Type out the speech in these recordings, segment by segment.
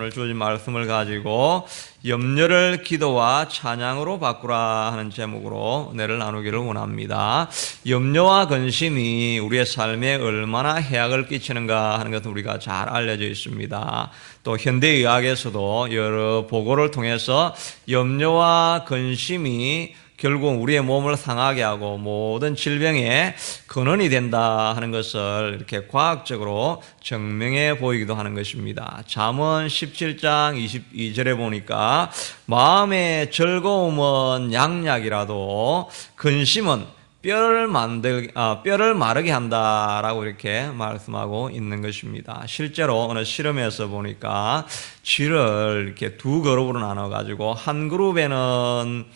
오늘 주어진 말씀을 가지고 염려를 기도와 찬양으로 바꾸라 하는 제목으로 은혜를 나누기를 원합니다. 염려와 근심이 우리의 삶에 얼마나 해악을 끼치는가 하는 것은 우리가 잘 알려져 있습니다. 또 현대의학에서도 여러 보고를 통해서 염려와 근심이 결국 우리의 몸을 상하게 하고 모든 질병의 근원이 된다 하는 것을 이렇게 과학적으로 증명해 보이기도 하는 것입니다. 잠언 17장 22절에 보니까 마음의 즐거움은 양약이라도 근심은 뼈를 마르게 한다라고 이렇게 말씀하고 있는 것입니다. 실제로 어느 실험에서 보니까 쥐를 이렇게 두 그룹으로 나눠 가지고 한 그룹에는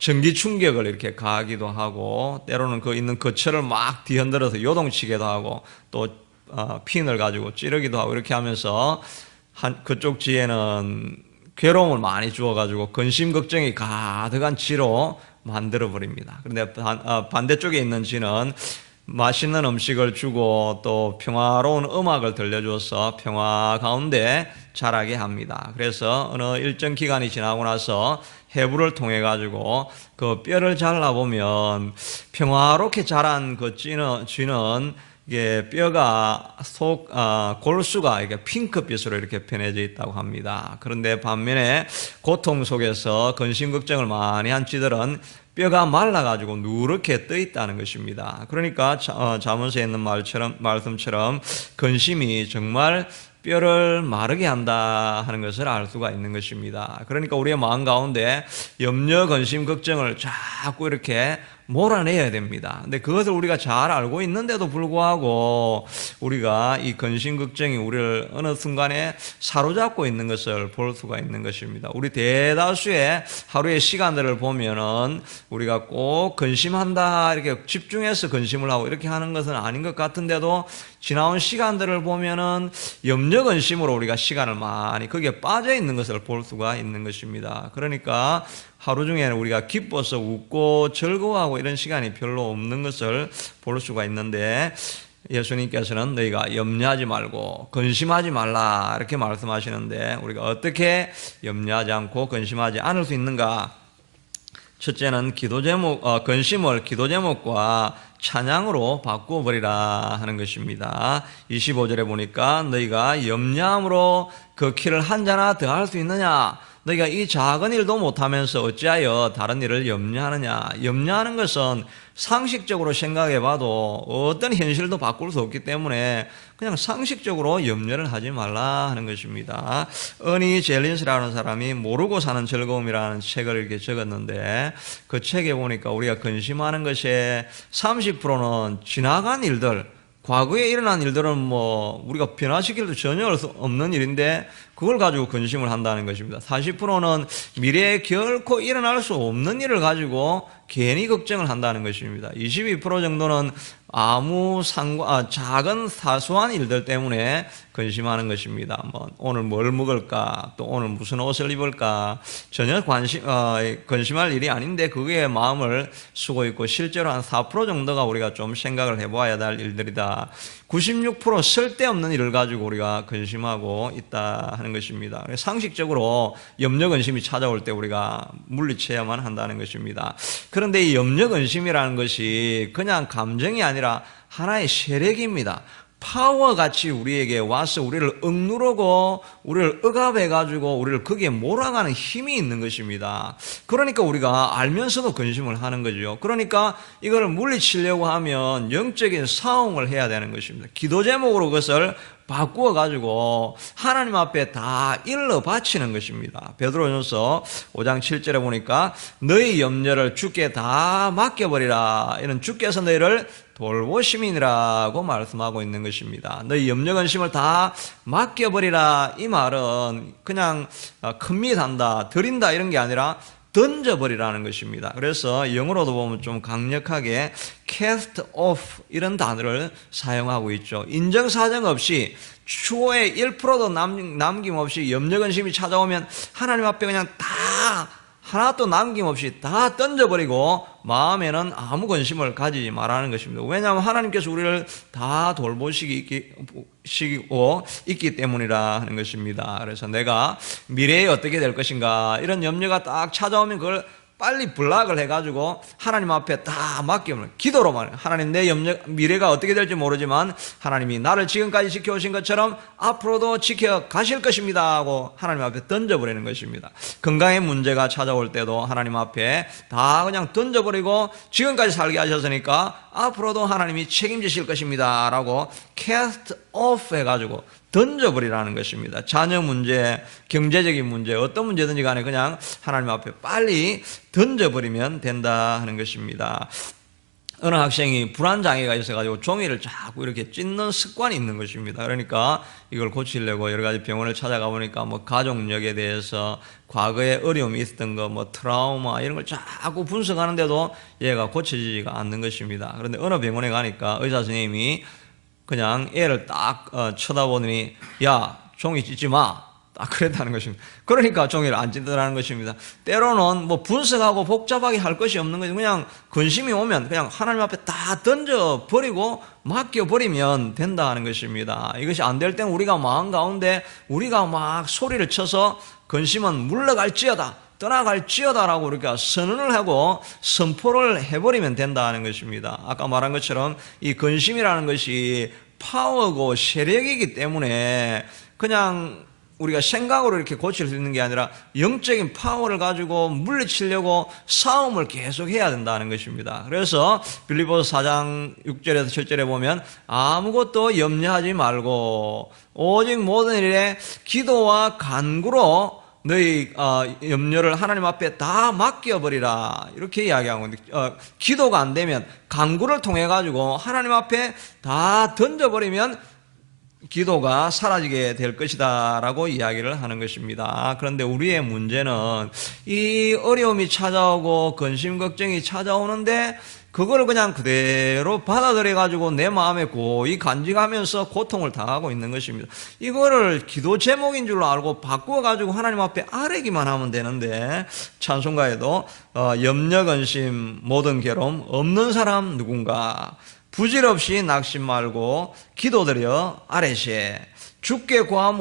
전기 충격을 이렇게 가하기도 하고 때로는 그 있는 거처를 막 뒤흔들어서 요동치기도 하고 또 핀을 가지고 찌르기도 하고 이렇게 하면서 그쪽 쥐에는 괴로움을 많이 주어가지고 근심 걱정이 가득한 쥐로 만들어 버립니다. 그런데 반대쪽에 있는 쥐는 맛있는 음식을 주고 또 평화로운 음악을 들려줘서 평화 가운데 자라게 합니다. 그래서 어느 일정 기간이 지나고 나서 해부를 통해 가지고 그 뼈를 잘라보면 평화롭게 자란 그 쥐는 이게 뼈가 골수가 이렇게 핑크빛으로 이렇게 변해져 있다고 합니다. 그런데 반면에 고통 속에서 근심 걱정을 많이 한 쥐들은 뼈가 말라가지고 누렇게 떠 있다는 것입니다. 그러니까 잠언서에 있는 말씀처럼 근심이 정말 뼈를 마르게 한다 하는 것을 알 수가 있는 것입니다. 그러니까 우리의 마음 가운데 염려, 근심, 걱정을 자꾸 이렇게 몰아내야 됩니다. 근데 그것을 우리가 잘 알고 있는데도 불구하고 우리가 이 근심, 걱정이 우리를 어느 순간에 사로잡고 있는 것을 볼 수가 있는 것입니다. 우리 대다수의 하루의 시간들을 보면은 우리가 꼭 근심한다 이렇게 집중해서 근심을 하고 이렇게 하는 것은 아닌 것 같은데도 지나온 시간들을 보면은 염려 근심으로 우리가 시간을 많이 거기에 빠져 있는 것을 볼 수가 있는 것입니다. 그러니까 하루 중에 우리가 기뻐서 웃고 즐거워하고 이런 시간이 별로 없는 것을 볼 수가 있는데 예수님께서는 너희가 염려하지 말고 근심하지 말라 이렇게 말씀하시는데 우리가 어떻게 염려하지 않고 근심하지 않을 수 있는가? 첫째는 근심을 기도 제목과 찬양으로 바꾸어버리라 하는 것입니다. 25절에 보니까 너희가 염려함으로 그 키를 한 자나 더 할 수 있느냐? 너희가 이 작은 일도 못하면서 어찌하여 다른 일을 염려하느냐? 염려하는 것은 상식적으로 생각해 봐도 어떤 현실도 바꿀 수 없기 때문에 그냥 상식적으로 염려를 하지 말라 하는 것입니다. 어니 젤린스라는 사람이 모르고 사는 즐거움이라는 책을 이렇게 적었는데 그 책에 보니까 우리가 근심하는 것의 30%는 지나간 일들, 과거에 일어난 일들은 우리가 변화시킬 수 전혀 없는 일인데 그걸 가지고 근심을 한다는 것입니다. 40%는 미래에 결코 일어날 수 없는 일을 가지고 괜히 걱정을 한다는 것입니다. 22% 정도는 작은 사소한 일들 때문에 근심하는 것입니다. 오늘 뭘 먹을까, 또 오늘 무슨 옷을 입을까, 전혀 근심할 일이 아닌데 그게 마음을 쓰고 있고 실제로 한 4% 정도가 우리가 좀 생각을 해봐야 할 일들이다. 96% 쓸데없는 일을 가지고 우리가 근심하고 있다 하는 것입니다. 상식적으로 염려 근심이 찾아올 때 우리가 물리쳐야만 한다는 것입니다. 그런데 이 염려 근심이라는 것이 그냥 감정이 아니라 하나의 세력입니다. 파워같이 우리에게 와서 우리를 억누르고 우리를 억압해가지고 우리를 거기에 몰아가는 힘이 있는 것입니다. 그러니까 우리가 알면서도 근심을 하는 거죠. 그러니까 이거를 물리치려고 하면 영적인 싸움을 해야 되는 것입니다. 기도 제목으로 그것을 바꾸어가지고 하나님 앞에 다 일러 바치는 것입니다. 베드로전서 5장 7절에 보니까 너희 염려를 주께 다 맡겨버리라. 이는 주께서 너희를 돌보심이니라고 말씀하고 있는 것입니다. 너희 염려 근심을 다 맡겨버리라. 이 말은 그냥 커밋한다, 드린다 이런 게 아니라 던져버리라는 것입니다. 그래서 영어로도 보면 좀 강력하게 cast off 이런 단어를 사용하고 있죠. 인정사정 없이 추호의 1%도 남김없이 염려 근심이 찾아오면 하나님 앞에 그냥 다 하나도 남김없이 다 던져버리고 마음에는 아무 근심을 가지지 말라는 것입니다. 왜냐하면 하나님께서 우리를 다 돌보시고 있기 때문이라 하는 것입니다. 그래서 내가 미래에 어떻게 될 것인가 이런 염려가 딱 찾아오면 그걸 빨리 블락을 해가지고 하나님 앞에 다 맡기면 기도로만, 하나님 내 미래가 어떻게 될지 모르지만 하나님이 나를 지금까지 지켜오신 것처럼 앞으로도 지켜가실 것입니다 하고 하나님 앞에 던져버리는 것입니다. 건강의 문제가 찾아올 때도 하나님 앞에 다 그냥 던져버리고 지금까지 살게 하셨으니까 앞으로도 하나님이 책임지실 것입니다 라고 cast off 해가지고 던져버리라는 것입니다. 자녀 문제, 경제적인 문제, 어떤 문제든지 간에 그냥 하나님 앞에 빨리 던져버리면 된다 하는 것입니다. 어느 학생이 불안장애가 있어가지고 종이를 자꾸 이렇게 찢는 습관이 있는 것입니다. 그러니까 이걸 고치려고 여러 가지 병원을 찾아가 보니까 뭐 가족력에 대해서 과거에 어려움이 있었던 거, 뭐 트라우마 이런 걸 자꾸 분석하는데도 얘가 고쳐지지가 않는 것입니다. 그런데 어느 병원에 가니까 의사 선생님이 그냥 애를 딱 쳐다보더니 야 종이 찢지 마 딱 그랬다는 것입니다. 그러니까 종이를 안 찢더라는 것입니다. 때로는 뭐 분석하고 복잡하게 할 것이 없는 거죠. 그냥 근심이 오면 그냥 하나님 앞에 다 던져버리고 맡겨버리면 된다는 것입니다. 이것이 안 될 때는 우리가 마음 가운데 우리가 막 소리를 쳐서 근심은 물러갈지어다 떠나갈지어다라고 우리가 선언을 하고 선포를 해버리면 된다는 것입니다. 아까 말한 것처럼 이 근심이라는 것이 파워고 세력이기 때문에 그냥 우리가 생각으로 이렇게 고칠 수 있는 게 아니라 영적인 파워를 가지고 물리치려고 싸움을 계속 해야 된다는 것입니다. 그래서 빌립보서 4장 6절에서 7절에 보면 아무것도 염려하지 말고 오직 모든 일에 기도와 간구로 너희 염려를 하나님 앞에 다 맡겨버리라 이렇게 이야기하고 기도가 안 되면 간구를 통해 가지고 하나님 앞에 다 던져버리면 기도가 사라지게 될 것이다 라고 이야기를 하는 것입니다. 그런데 우리의 문제는 이 어려움이 찾아오고 근심 걱정이 찾아오는데 그걸 그냥 그대로 받아들여 가지고 내 마음에 고이 간직하면서 고통을 당하고 있는 것입니다. 이거를 기도 제목인 줄로 알고 바꾸어 가지고 하나님 앞에 아뢰기만 하면 되는데 찬송가에도 염려 근심 모든 괴로움 없는 사람 누군가 부질없이 낙심 말고 기도드려 아뢰시에 주께 고함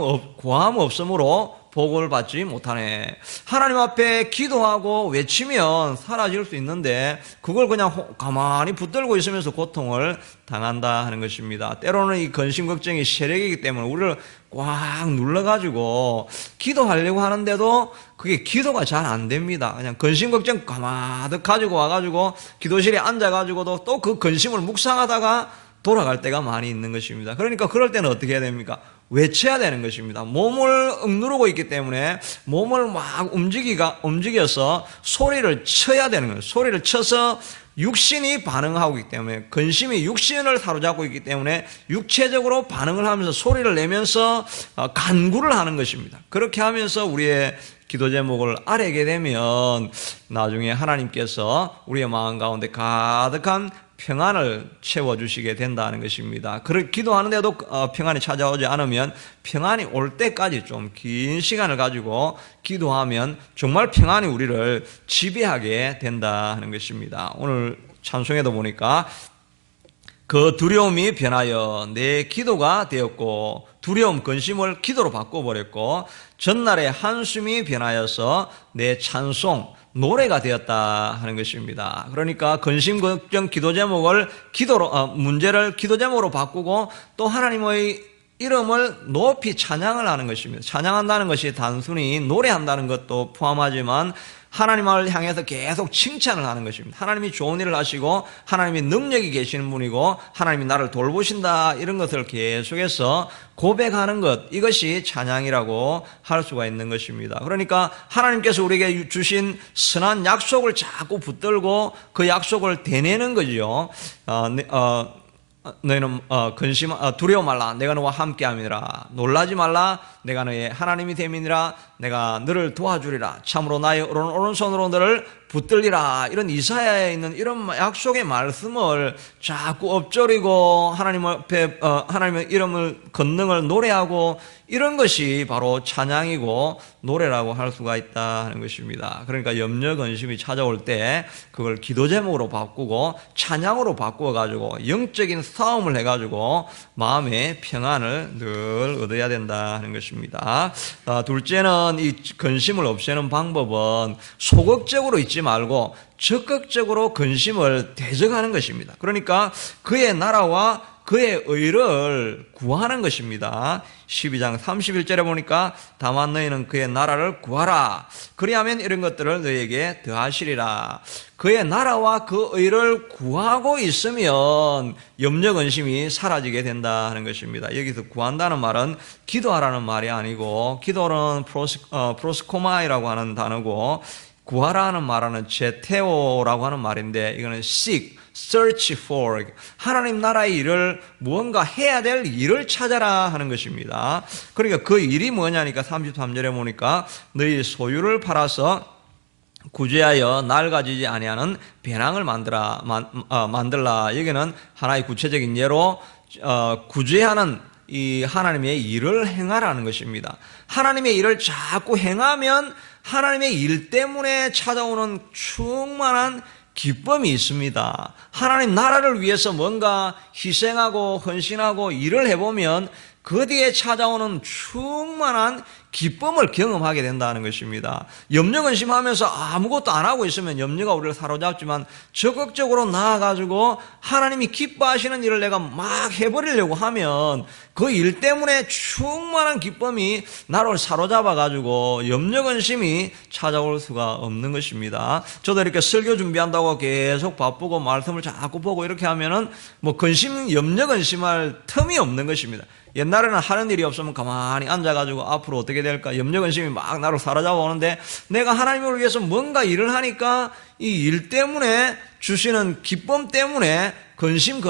없으므로 복을 받지 못하네. 하나님 앞에 기도하고 외치면 사라질 수 있는데 그걸 그냥 가만히 붙들고 있으면서 고통을 당한다 하는 것입니다. 때로는 이 근심 걱정이 세력이기 때문에 우리를 꽉 눌러가지고 기도하려고 하는데도 그게 기도가 잘 안 됩니다. 그냥 근심 걱정 가마득 가지고 와가지고 기도실에 앉아가지고도 또 그 근심을 묵상하다가 돌아갈 때가 많이 있는 것입니다. 그러니까 그럴 때는 어떻게 해야 됩니까? 외쳐야 되는 것입니다. 몸을 억누르고 있기 때문에 몸을 막 움직여서 소리를 쳐야 되는 거예요. 소리를 쳐서 육신이 반응하고 있기 때문에 근심이 육신을 사로잡고 있기 때문에 육체적으로 반응을 하면서 소리를 내면서 간구를 하는 것입니다. 그렇게 하면서 우리의 기도 제목을 아뢰게 되면 나중에 하나님께서 우리의 마음 가운데 가득한 평안을 채워주시게 된다는 것입니다. 기도하는데도 평안이 찾아오지 않으면 평안이 올 때까지 좀 긴 시간을 가지고 기도하면 정말 평안이 우리를 지배하게 된다 하는 것입니다. 오늘 찬송에도 보니까 그 두려움이 변하여 내 기도가 되었고 두려움 근심을 기도로 바꿔버렸고 전날의 한숨이 변하여서 내 찬송 노래가 되었다 하는 것입니다. 그러니까 근심 걱정 기도 제목을 문제를 기도 제목으로 바꾸고 또 하나님의 이름을 높이 찬양을 하는 것입니다. 찬양한다는 것이 단순히 노래한다는 것도 포함하지만 하나님을 향해서 계속 칭찬을 하는 것입니다. 하나님이 좋은 일을 하시고 하나님이 능력이 계시는 분이고 하나님이 나를 돌보신다 이런 것을 계속해서 고백하는 것 이것이 찬양이라고 할 수가 있는 것입니다. 그러니까 하나님께서 우리에게 주신 선한 약속을 자꾸 붙들고 그 약속을 되뇌는 거죠. 너희는 두려워 말라 내가 너와 함께함이라 놀라지 말라 내가 너의 하나님이 됨이니라. 내가 너를 도와주리라. 참으로 나의 오른손으로 너를 붙들리라. 이런 이사야에 있는 이런 약속의 말씀을 자꾸 엎조리고 하나님 앞에 하나님의 이름을 권능을 노래하고, 이런 것이 바로 찬양이고 노래라고 할 수가 있다 하는 것입니다. 그러니까 염려 근심이 찾아올 때 그걸 기도 제목으로 바꾸고 찬양으로 바꾸어 가지고 영적인 싸움을 해 가지고 마음의 평안을 늘 얻어야 된다 하는 것입니다. 둘째는 이 근심을 없애는 방법은 소극적으로 있지 말고 적극적으로 근심을 대적하는 것입니다. 그러니까 그의 나라와 그의 의를 구하는 것입니다. 12장 31절에 보니까 다만 너희는 그의 나라를 구하라. 그리하면 이런 것들을 너희에게 더하시리라. 그의 나라와 그 의를 구하고 있으면 염려 근심이 사라지게 된다 하는 것입니다. 여기서 구한다는 말은 기도하라는 말이 아니고, 기도는 프로스코마이라고 하는 단어고, 구하라는 말은 제테오라고 하는 말인데, 이거는 seek, search for, 하나님 나라의 일을, 무언가 해야 될 일을 찾아라 하는 것입니다. 그러니까 그 일이 뭐냐니까 33절에 보니까 너희 소유를 팔아서 구제하여 낡아지지 아니하는 배낭을 만들라. 여기는 하나의 구체적인 예로 구제하는 이 하나님의 일을 행하라는 것입니다. 하나님의 일을 자꾸 행하면 하나님의 일 때문에 찾아오는 충만한 기쁨이 있습니다. 하나님 나라를 위해서 뭔가 희생하고 헌신하고 일을 해보면 그 뒤에 찾아오는 충만한 기쁨을 경험하게 된다는 것입니다. 염려 근심하면서 아무것도 안 하고 있으면 염려가 우리를 사로잡지만, 적극적으로 나아가지고 하나님이 기뻐하시는 일을 내가 막 해버리려고 하면 그 일 때문에 충만한 기쁨이 나를 사로잡아가지고 염려 근심이 찾아올 수가 없는 것입니다. 저도 이렇게 설교 준비한다고 계속 바쁘고 말씀을 자꾸 보고 이렇게 하면은 염려 근심할 틈이 없는 것입니다. 옛날에는 하는 일이 없으면 가만히 앉아가지고 앞으로 어떻게 될까 염려 근심이 막 나를 사로잡아 오는데, 내가 하나님을 위해서 뭔가 일을 하니까 이 일 때문에 주시는 기쁨 때문에 근심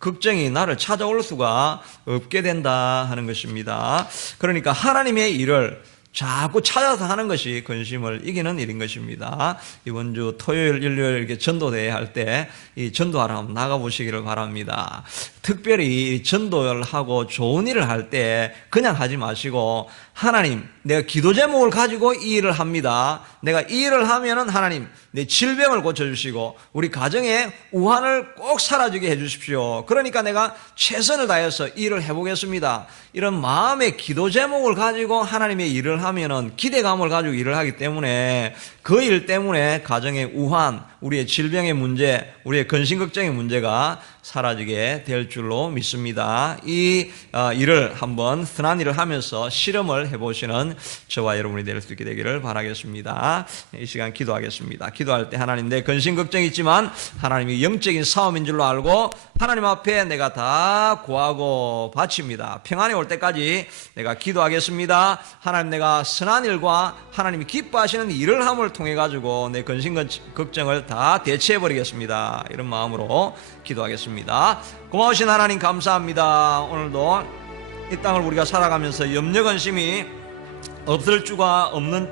걱정이 나를 찾아올 수가 없게 된다 하는 것입니다. 그러니까 하나님의 일을 자꾸 찾아서 하는 것이 근심을 이기는 일인 것입니다. 이번 주 토요일, 일요일 이렇게 전도대회 할 때 이 전도하러 한번 나가보시기를 바랍니다. 특별히 전도를 하고 좋은 일을 할 때 그냥 하지 마시고, 하나님, 내가 기도 제목을 가지고 이 일을 합니다. 내가 이 일을 하면은 하나님, 내 질병을 고쳐주시고 우리 가정의 우환을 꼭 사라지게 해주십시오. 그러니까 내가 최선을 다해서 이 일을 해보겠습니다. 이런 마음의 기도 제목을 가지고 하나님의 일을 하면은 기대감을 가지고 일을 하기 때문에 그 일 때문에 가정의 우환, 우리의 질병의 문제, 우리의 근심 걱정의 문제가 사라지게 될 줄로 믿습니다. 이 일을 한번 선한 일을 하면서 실험을 해보시는 저와 여러분이 될 수 있게 되기를 바라겠습니다. 이 시간 기도하겠습니다. 기도할 때 하나님, 내 근심 걱정이 있지만 하나님이 영적인 싸움인 줄로 알고 하나님 앞에 내가 다 구하고 바칩니다. 평안이 올 때까지 내가 기도하겠습니다. 하나님, 내가 선한 일과 하나님이 기뻐하시는 일을 함을 통해 가지고 내 근심 걱정을 다 대체해버리겠습니다. 이런 마음으로 기도하겠습니다. 고마우신 하나님 감사합니다. 오늘도 이 땅을 우리가 살아가면서 염려 근심이 없을 수가 없는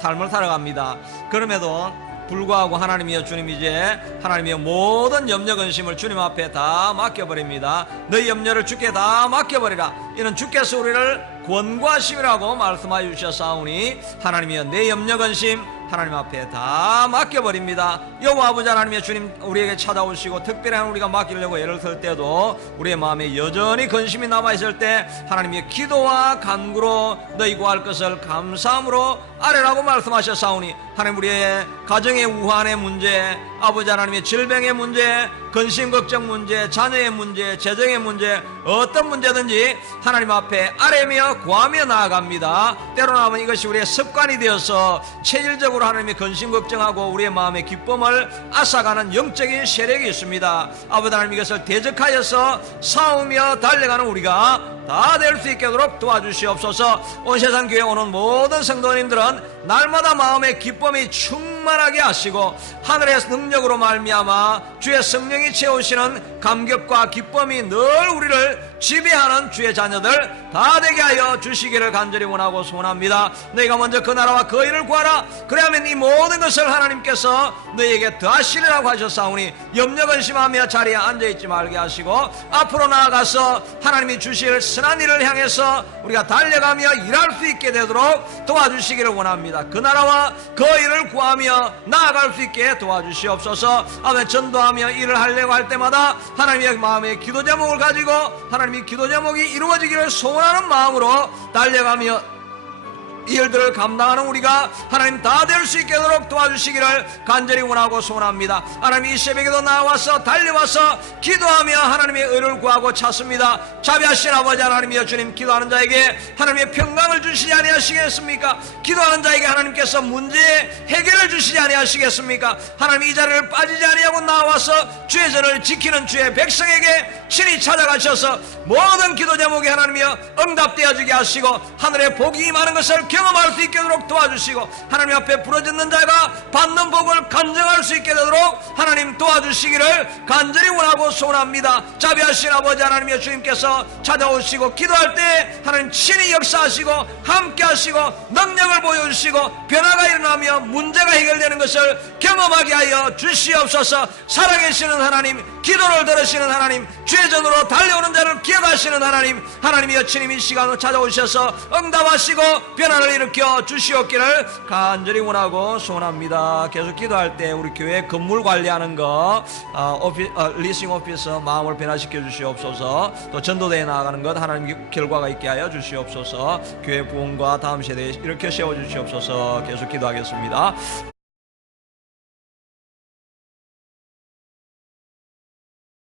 삶을 살아갑니다. 그럼에도 불구하고 하나님이여 주님, 이제 하나님이여 모든 염려 근심을 주님 앞에 다 맡겨버립니다. 너희 염려를 주께 다 맡겨버리라. 이는 주께서 우리를 권고하심이라고 말씀하여 주셨사오니, 하나님이여 내 염려 근심 하나님 앞에 다 맡겨버립니다. 여호와 아버지 하나님의 주님, 우리에게 찾아오시고 특별히 우리가 맡기려고 애를 쓸 때도 우리의 마음에 여전히 근심이 남아있을 때 하나님의 기도와 간구로 너희 구할 것을 감사함으로 아뢰라고 말씀하셨사오니, 하나님, 우리의 가정의 우환의 문제, 아버지 하나님의 질병의 문제, 근심 걱정 문제, 자녀의 문제, 재정의 문제, 어떤 문제든지 하나님 앞에 아뢰며 구하며 나아갑니다. 때로는 이것이 우리의 습관이 되어서 체질적으로 하나님의 근심 걱정하고 우리의 마음의 기쁨을 앗아가는 영적인 세력이 있습니다. 아버지 하나님, 이것을 대적하여서 싸우며 달려가는 우리가 다 될 수 있게 하도록 도와주시옵소서. 온 세상 교회 오는 모든 성도님들은 날마다 마음의 기쁨이 충만하게 하시고 하늘의 능력으로 말미암아 주의 성령이 채우시는 감격과 기쁨이 늘 우리를 지배하는 주의 자녀들 다 되게 하여 주시기를 간절히 원하고 소원합니다. 너희가 먼저 그 나라와 그 의를 구하라. 그래야만 이 모든 것을 하나님께서 너희에게 더하시리라고 하셨사오니 염려 근심하며 자리에 앉아있지 말게 하시고 앞으로 나아가서 하나님이 주실 선한 일을 향해서 우리가 달려가며 일할 수 있게 되도록 도와주시기를 원합니다. 그 나라와 그 일을 구하며 나아갈 수 있게 도와주시옵소서. 아멘. 전도하며 일을 하려고 할 때마다 하나님의 마음에 기도 제목을 가지고 하나님이 기도 제목이 이루어지기를 소원하는 마음으로 달려가며 이 일들을 감당하는 우리가 하나님 다 될 수 있게 되도록 도와주시기를 간절히 원하고 소원합니다. 하나님 이 새벽에도 나와서 달려와서 기도하며 하나님의 의를 구하고 찾습니다. 자비하신 아버지 하나님이여 주님, 기도하는 자에게 하나님의 평강을 주시지 아니하시겠습니까? 기도하는 자에게 하나님께서 문제의 해결을 주시지 아니하시겠습니까? 하나님 이 자리를 빠지지 아니하고 나와서 주의 전을 지키는 주의 백성에게 친히 찾아가셔서 모든 기도 제목에 하나님이여 응답되어 주게 하시고 하늘의 복이 임하는 것을 경험할 수 있게 되도록 도와주시고 하나님 앞에 부러졌는 자가 받는 복을 간증할 수 있게 되도록 하나님 도와주시기를 간절히 원하고 소원합니다. 자비하신 아버지 하나님이여 주님께서 찾아오시고 기도할 때 하나님 친히 역사하시고 함께 하시고 능력을 보여주시고 변화가 일어나며 문제가 해결되는 것을 경험하게 하여 주시옵소서. 살아계시는 하나님, 기도를 들으시는 하나님, 주의 전으로 달려오는 자를 기억하시는 하나님, 하나님이여 주님 이 시간으로 찾아오셔서 응답하시고 변화를 일으켜 주시옵기를 간절히 원하고 소원합니다. 계속 기도할 때 우리 교회 건물 관리하는 거 리싱 오피서 마음을 변화시켜 주시옵소서. 또 전도대에 나아가는 것 하나님 결과가 있게 하여 주시옵소서. 교회 부흥과 다음 세대에 일으켜 세워 주시옵소서. 계속 기도하겠습니다.